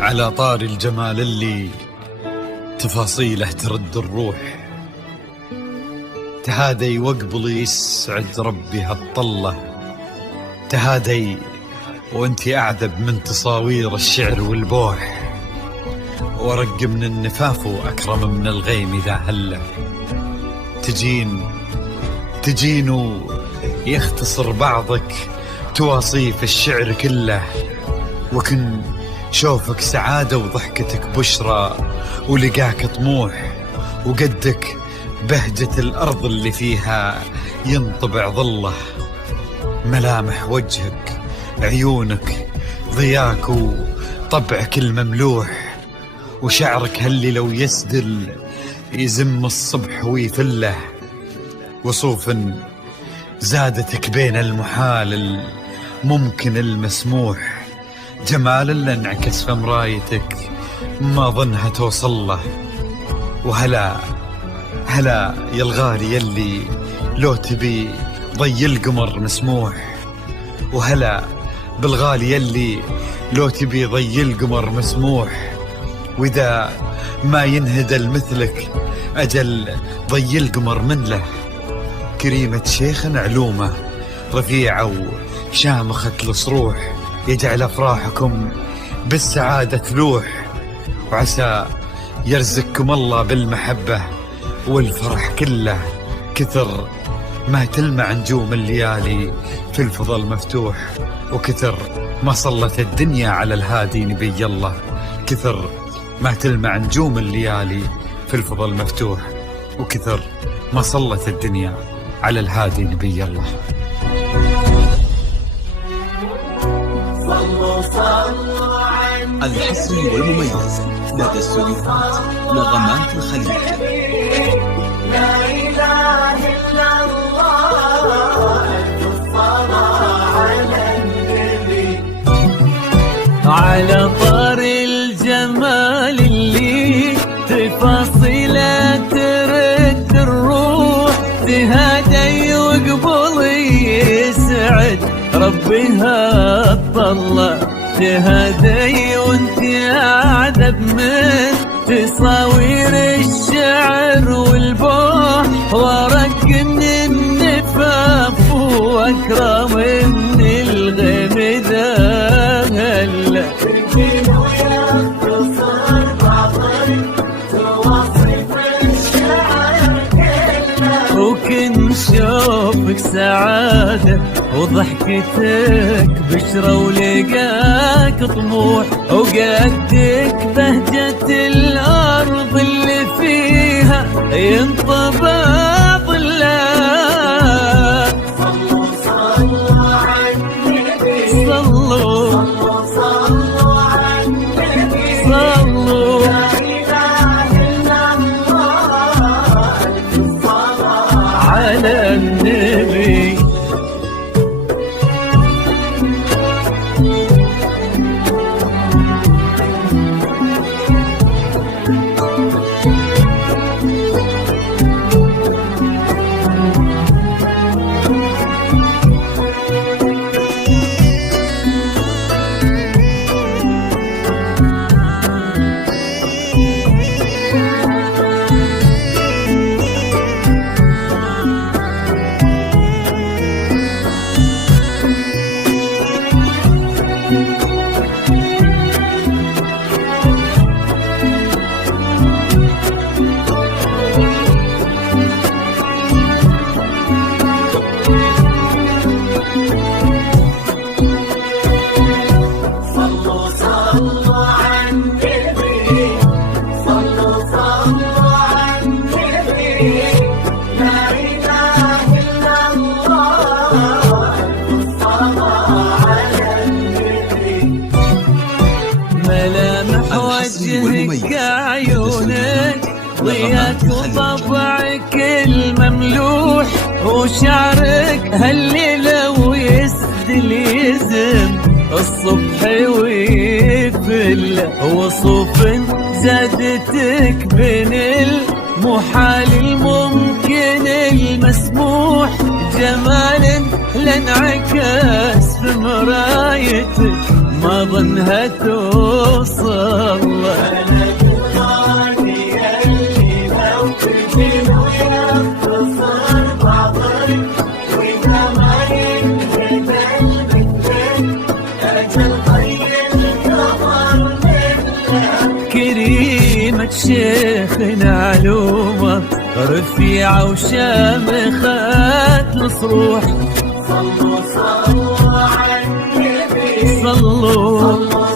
على طار الجمال اللي تفاصيله ترد الروح، تهادي وقبل يسعد ربي هالطلة، تهادي وانتي أعذب من تصاوير الشعر والبوح، ورق من النفاف وأكرم من الغيم إذا هله، تجين ويختصر بعضك تواصيف الشعر كله، وكن شوفك سعادة وضحكتك بشرى ولقاك طموح، وقدك بهجة الأرض اللي فيها ينطبع ظله، ملامح وجهك عيونك ضياك وطبعك المملوح، وشعرك هاللي لو يسدل يزم الصبح ويفله، وصوف زادتك بين المحال الممكن المسموح، جمال اللي انعكس في مرايتك ما ظنها توصل له، وهلا يا الغالي يلي لو تبي ضي القمر مسموح، وهلا بالغالي يلي لو تبي ضي القمر مسموح، وإذا ما ينهدل مثلك أجل ضي القمر من له، كريمة شيخ علومه رفيعة وشامخة الصروح، يجعل أفراحكم بالسعادة تلوح، وعسى يرزقكم الله بالمحبة والفرح كله، كثر ما تلمع نجوم الليالي في الفضا المفتوح، وكثر ما صلت الدنيا على الهادي نبي الله، كثر ما تلمع نجوم الليالي في الفضا المفتوح، وكثر ما صلت الدنيا على الهادي نبي الله. الحصري والمميز لدى استوديوهات نغمات الخليج. لا إله إلا الله، الصلاة على النبي. على طار الجمال اللي تفاصيله ترد الروح، تهادي وقبل يسعد ربها الطلة، تهادي وانت أعذب من تصاوير الشعر والبوح، ورق من النفاف وأكرم من الغيم ذا هلا، وكن شوفك سعادة وضحكتك بشرى ولقاك طموح، وقدك بهجة الأرض اللي فيها ينطبع ظلها. صلوا على النبي، صلوا على النبي، صلوا. لا إله إلا الله، الصلاة على النبي. مملوح وشعرك هالليلة ويسدل يزم الصبح ويفل وصوف زادتك بين المحال الممكن المسموح جمال لانعكس في مرايتك ما ظنها توصل أنا تغادي اللي لو تجيب ويختصر بعضك وإذا ما ينجد المكتب أجل طي القمر منك كريمة شيخنا علومة رفيعة وشامخة الصروح صلوا على النبي صلوا صلوا